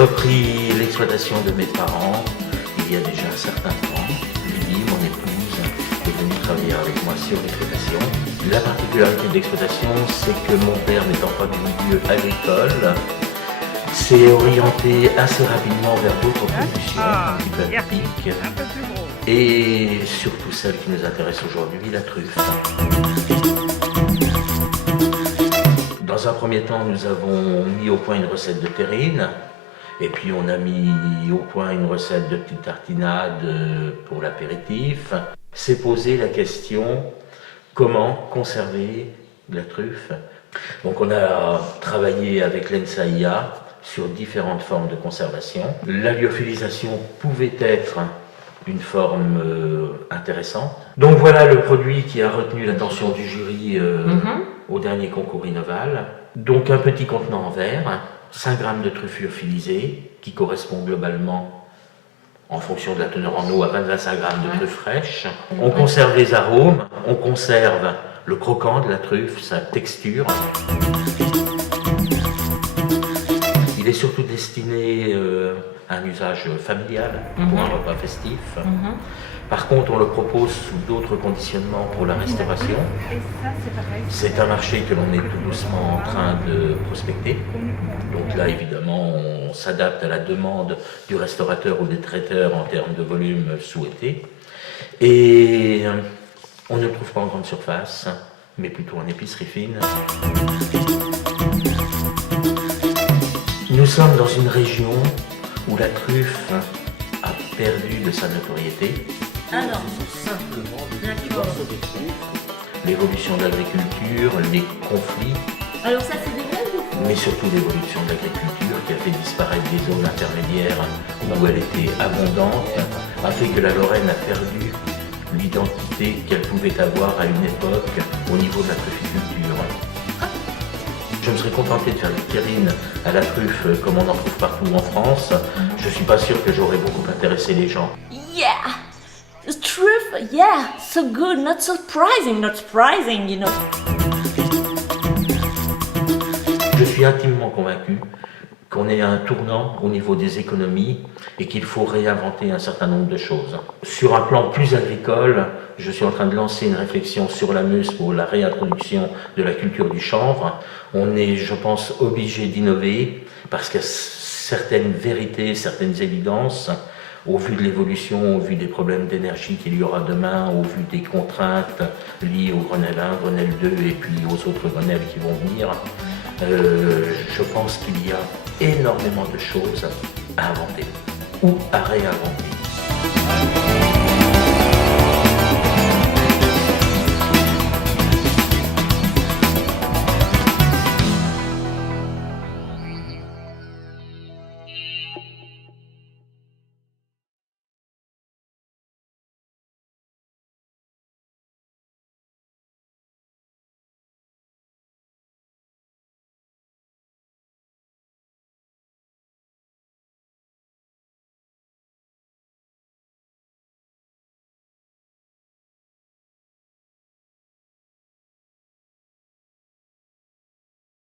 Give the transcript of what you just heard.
repris l'exploitation de mes parents il y a déjà un certain temps. Lydie, mon épouse, est venue travailler avec moi sur l'exploitation. La particularité de l'exploitation, c'est que mon père, n'étant pas du milieu agricole, s'est orienté assez rapidement vers d'autres productions, un petit peu atypiques, et surtout celle qui nous intéresse aujourd'hui, la truffe. Dans un premier temps, nous avons mis au point une recette de terrine, et puis on a mis au point une recette de petites tartinades pour l'apéritif. S'est posé la question, comment conserver la truffe? Donc on a travaillé avec l'ENSAIA sur différentes formes de conservation. La lyophilisation pouvait être une forme intéressante. Donc voilà le produit qui a retenu l'attention du jury au dernier concours Innoval. Donc un petit contenant en verre, 5 g de truffe lyophilisée, qui correspond globalement, en fonction de la teneur en eau, à 25 g de truffe fraîche. On conserve les arômes, on conserve le croquant de la truffe, sa texture. Il est surtout destiné à un usage familial, pour un repas festif. Par contre, on le propose sous d'autres conditionnements pour la restauration. C'est un marché que l'on est tout doucement en train de prospecter. Donc là, évidemment, on s'adapte à la demande du restaurateur ou des traiteurs en termes de volume souhaité. Et on ne le trouve pas en grande surface, mais plutôt en épicerie fine. Nous sommes dans une région où la truffe a perdu de sa notoriété. Alors, Simplement des morceaux de truffe, l'évolution de l'agriculture, les conflits, alors ça c'est des vrais ou faux? mais surtout l'évolution de l'agriculture qui a fait disparaître des zones intermédiaires où elle était abondante, a fait que la Lorraine a perdu l'identité qu'elle pouvait avoir à une époque au niveau de la trufficulture. Je me serais contenté de faire des terrines à la truffe comme on en trouve partout en France. Je ne suis pas sûr que j'aurais beaucoup intéressé les gens. Yeah! The truth, yeah, so good, not surprising, you know. Je suis intimement convaincu qu'on est à un tournant au niveau des économies et qu'il faut réinventer un certain nombre de choses. Sur un plan plus agricole, je suis en train de lancer une réflexion sur la Meuse pour la réintroduction de la culture du chanvre. On est, je pense, obligé d'innover parce qu'il y a certaines vérités, certaines évidences, au vu de l'évolution, au vu des problèmes d'énergie qu'il y aura demain, au vu des contraintes liées au Grenelle 1, Grenelle 2 et puis aux autres Grenelles qui vont venir, je pense qu'il y a énormément de choses à inventer ou à réinventer.